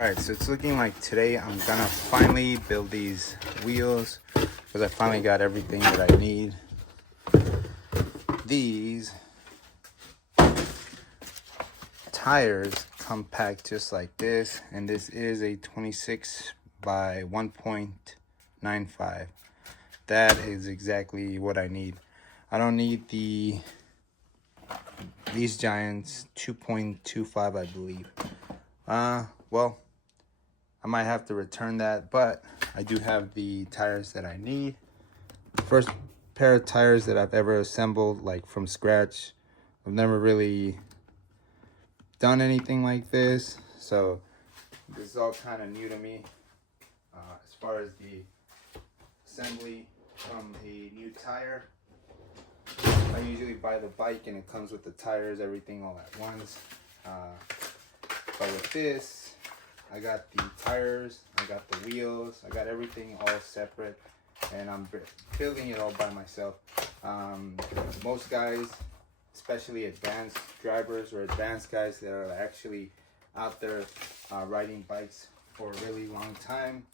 Alright, so it's looking like today I'm gonna finally build these wheels because I finally got everything that I need. These tires come packed just like this, and this is a 26 by 1.95. That is exactly what I need. I don't need these giants 2.25, I believe. Well, I might have to return that, but I do have the tires that I need. First pair of tires that I've ever assembled, like from scratch. I've never really done anything like this, so this is all kind of new to me. As far as the assembly from a new tire, I usually buy the bike and it comes with the tires, everything all at once. But with this, I got the tires, I got the wheels, I got everything all separate, and I'm building it all by myself. Most guys, especially advanced drivers or advanced guys that are actually out there riding bikes for a really long time,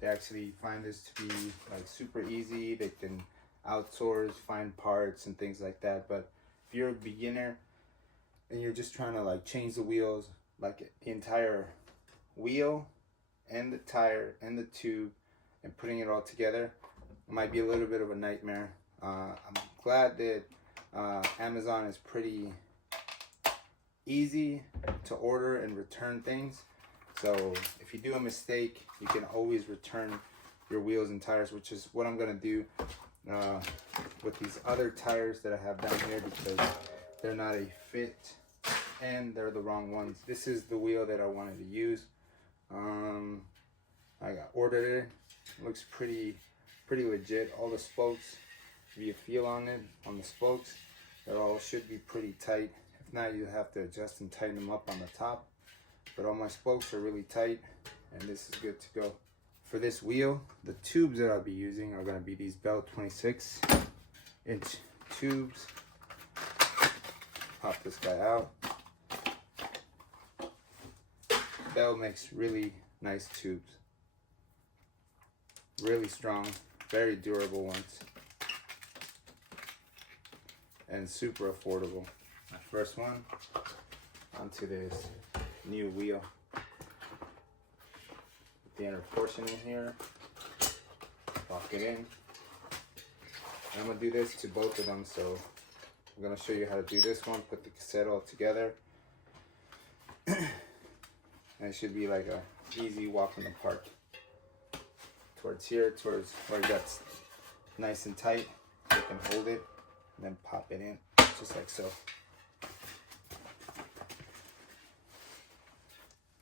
they actually find this to be like super easy. They can outsource, find parts and things like that. But if you're a beginner and you're just trying to like change the wheels, like the entire wheel and the tire and the tube, and putting it all together, it might be a little bit of a nightmare. I'm glad that Amazon is pretty easy to order and return things. So if you do a mistake, you can always return your wheels and tires, which is what I'm gonna do with these other tires that I have down here, because they're not a fit and they're the wrong ones. This is the wheel that I wanted to use. I ordered it. It looks pretty legit. All the spokes, if you feel on it, on the spokes, they all should be pretty tight. If not, you have to adjust and tighten them up on the top. But all my spokes are really tight, and this is good to go. For this wheel, the tubes that I'll be using are going to be these Bell 26-inch tubes. Pop this guy out. Bell makes really nice tubes. Really strong, very durable ones. And super affordable. My first one onto this new wheel. Put the inner portion in here. Lock it in. And I'm gonna do this to both of them, so I'm gonna show you how to do this one. Put the cassette all together. And it should be like a easy walk in the park. Towards here, towards where it gets nice and tight, you can hold it and then pop it in, just like so.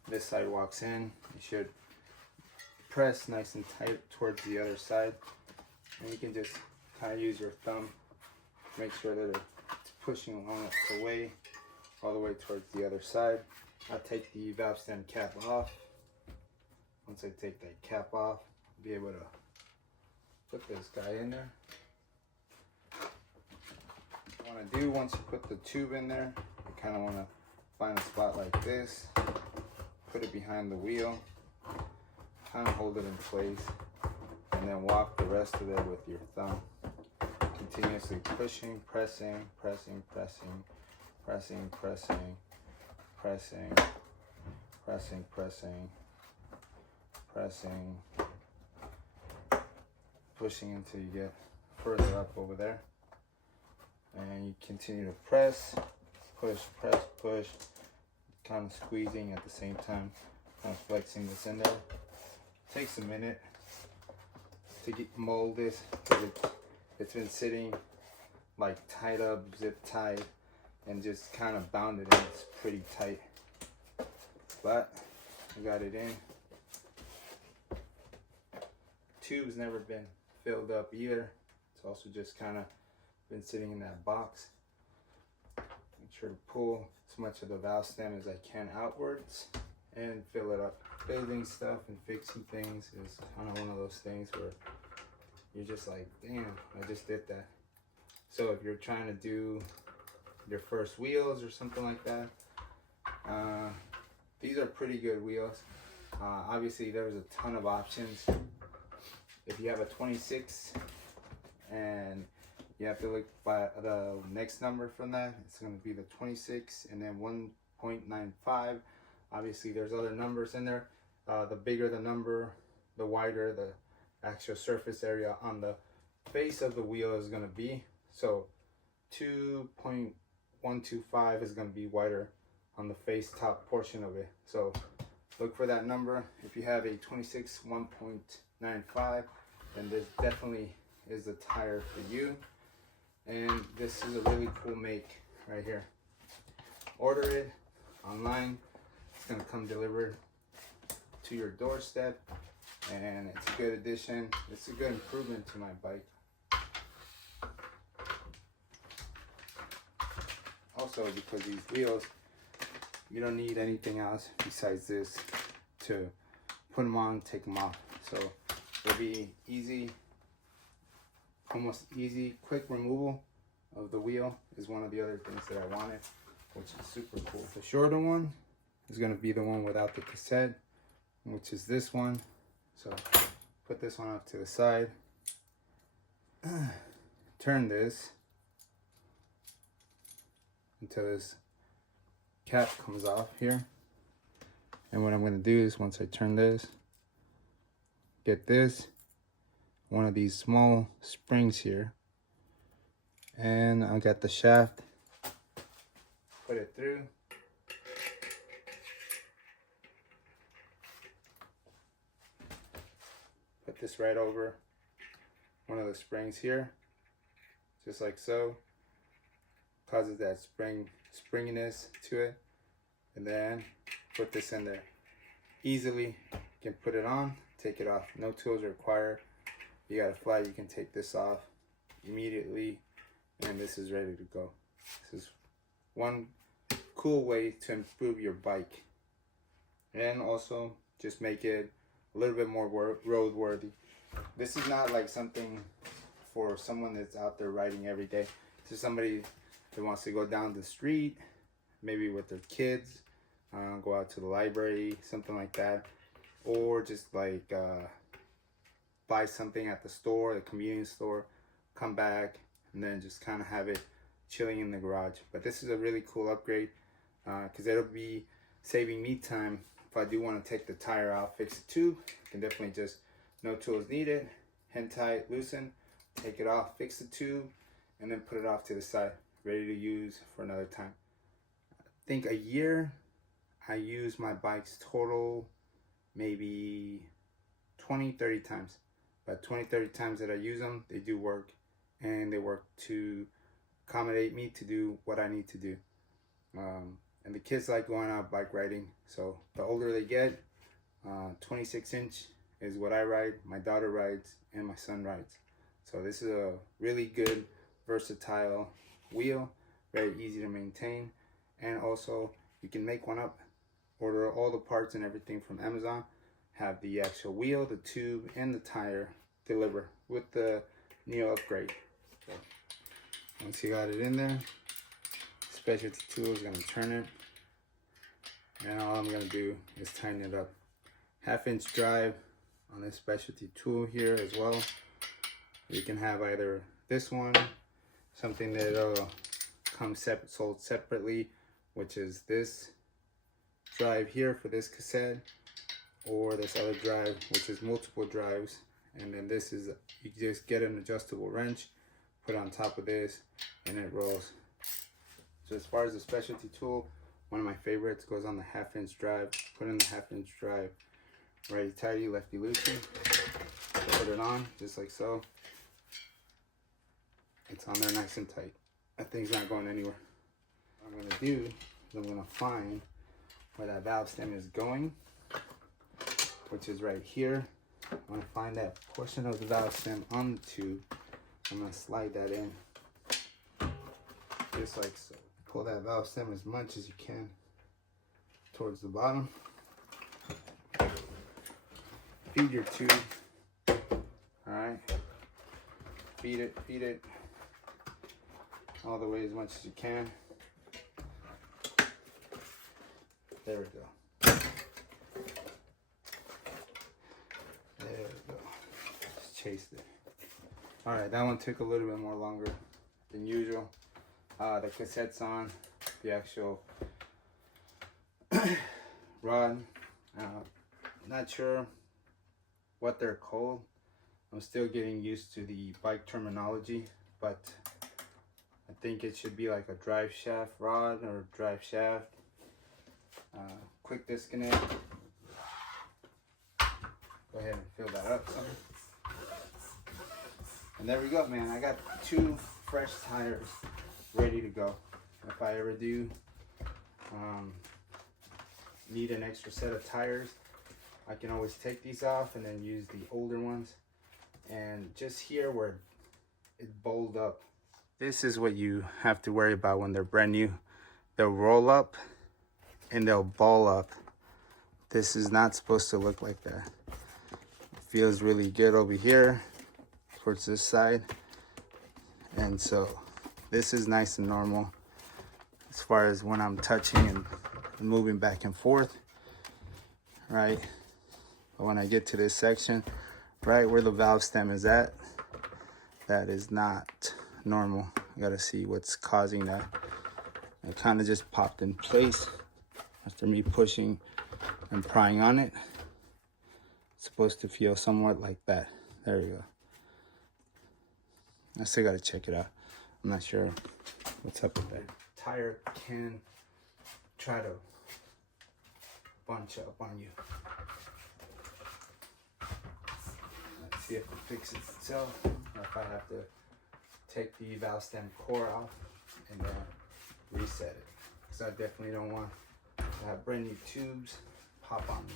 This side walks in, you should press nice and tight towards the other side, and you can just kind of use your thumb, make sure that it's pushing along the way, all the way towards the other side. I'll take the valve stem cap off. Once I take that cap off, I'll be able to put this guy in there. What you want to do once you put the tube in there, you kind of want to find a spot like this, put it behind the wheel, kind of hold it in place, and then walk the rest of it with your thumb. Continuously pushing, pressing, pressing, pressing, pressing, pressing, pressing, pressing, pressing, pressing, pushing until you get further up over there. And you continue to press, push, press, push, kind of squeezing at the same time, kind of flexing this in there. It takes a minute to mold this, because it's been sitting like tied up, zip tied, and just kind of bounded in. It's pretty tight, but I got it in. Tube's never been filled up either. It's also just kind of been sitting in that box. Make sure to pull as much of the valve stem as I can outwards and fill it up. Building stuff and fixing things is kind of one of those things where you're just like, damn, I just did that. So if you're trying to do your first wheels or something like that, these are pretty good wheels. Obviously there's a ton of options. If you have a 26 and you have to look by the next number from that, it's going to be the 26 and then 1.95. Obviously there's other numbers in there. The bigger the number, the wider the actual surface area on the face of the wheel is going to be. So 2.125 is going to be wider on the face top portion of it. So look for that number. If you have a 26 1.95, then this definitely is the tire for you. And this is a really cool make right here. Order it online. It's gonna come delivered to your doorstep, and it's a good addition. It's a good improvement to my bike. Also, because these wheels, you don't need anything else besides this to put them on, take them off. So it'll be easy, almost easy, quick removal of the wheel is one of the other things that I wanted, which is super cool. The shorter one is going to be the one without the cassette, which is this one. So put this one off to the side, turn this until this cap comes off here. And what I'm going to do is, once I turn this, get this, one of these small springs here, and I'll get the shaft, put it through, put this right over one of the springs here, just like so. Causes that springiness to it, and then put this in there. Easily you can put it on, take it off. No tools required. You got a flat, you can take this off immediately, and this is ready to go. This is one cool way to improve your bike, and also just make it a little bit more roadworthy. This is not like something for someone that's out there riding every day. This is somebody that wants to go down the street, maybe with their kids, go out to the library, something like that, or just like buy something at the store, the convenience store, come back, and then just kind of have it chilling in the garage. But this is a really cool upgrade, because it'll be saving me time. If I do want to take the tire out, fix the tube, I can definitely just, no tools needed, hand tight, loosen, take it off, fix the tube, and then put it off to the side, ready to use for another time. I think a year I use my bikes total maybe 20-30 times. But 20-30 times that I use them, they do work, and they work to accommodate me to do what I need to do. And the kids like going out bike riding, so the older they get, 26-inch is what I ride, my daughter rides, and my son rides. So this is a really good, versatile wheel, very easy to maintain, and also you can make one up, order all the parts and everything from Amazon, have the actual wheel, the tube, and the tire deliver with the Neo upgrade. So once you got it in there, specialty tool is going to turn it, and all I'm going to do is tighten it up. 1/2-inch drive on this specialty tool here as well. You can have either this one, something that'll come sold separately, which is this drive here for this cassette, or this other drive, which is multiple drives. And then this is, you just get an adjustable wrench, put on top of this, and it rolls. So as far as the specialty tool, one of my favorites goes on the 1/2-inch drive. Put in the 1/2-inch drive, righty tighty, lefty loosey, put it on just like so. It's on there nice and tight. That thing's not going anywhere. What I'm gonna do is I'm gonna find where that valve stem is going, which is right here. I'm gonna find that portion of the valve stem on the tube. I'm gonna slide that in, just like so. Pull that valve stem as much as you can towards the bottom. Feed your tube. Alright. Feed it all the way as much as you can. There we go. chased it. All right, that one took a little bit more longer than usual. The cassette's on, the actual rod. Not sure what they're called. I'm still getting used to the bike terminology, but I think it should be like a drive shaft rod or drive shaft. Quick disconnect. Go ahead and fill that up some. And there we go, man. I got 2 fresh tires ready to go. If I ever do need an extra set of tires, I can always take these off and then use the older ones. And just here where it bowled up, this is what you have to worry about when they're brand new. They'll roll up and they'll ball up. This is not supposed to look like that. It feels really good over here towards this side, and so this is nice and normal as far as when I'm touching and moving back and forth, right? But when I get to this section, right where the valve stem is at, that is not normal. I gotta see what's causing that. It kind of just popped in place after me pushing and prying on it. It's supposed to feel somewhat like that. There we go. I still gotta check it out. I'm not sure what's up with that. Tire can try to bunch up on you. Let's see if it fixes itself, or if I have to take the valve stem core off and reset it. Because I definitely don't want to have brand new tubes pop on me.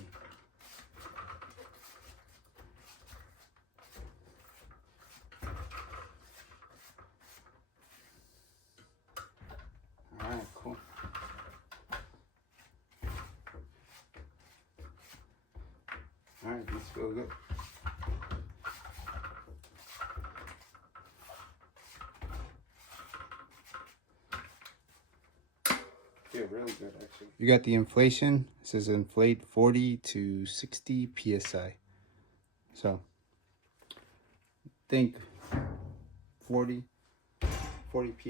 Alright, cool. Alright, these feel good. Feel really good, actually. You got the inflation. It says inflate 40 to 60 psi. So I think 40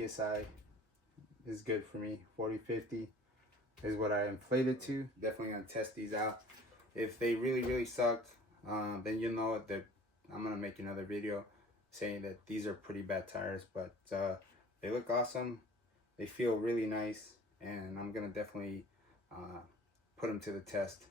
psi is good for me. 40, 50 is what I inflated to. Definitely gonna test these out. If they really suck, then you'll know that I'm gonna make another video saying that these are pretty bad tires, but they look awesome. They feel really nice, and I'm gonna definitely put them to the test.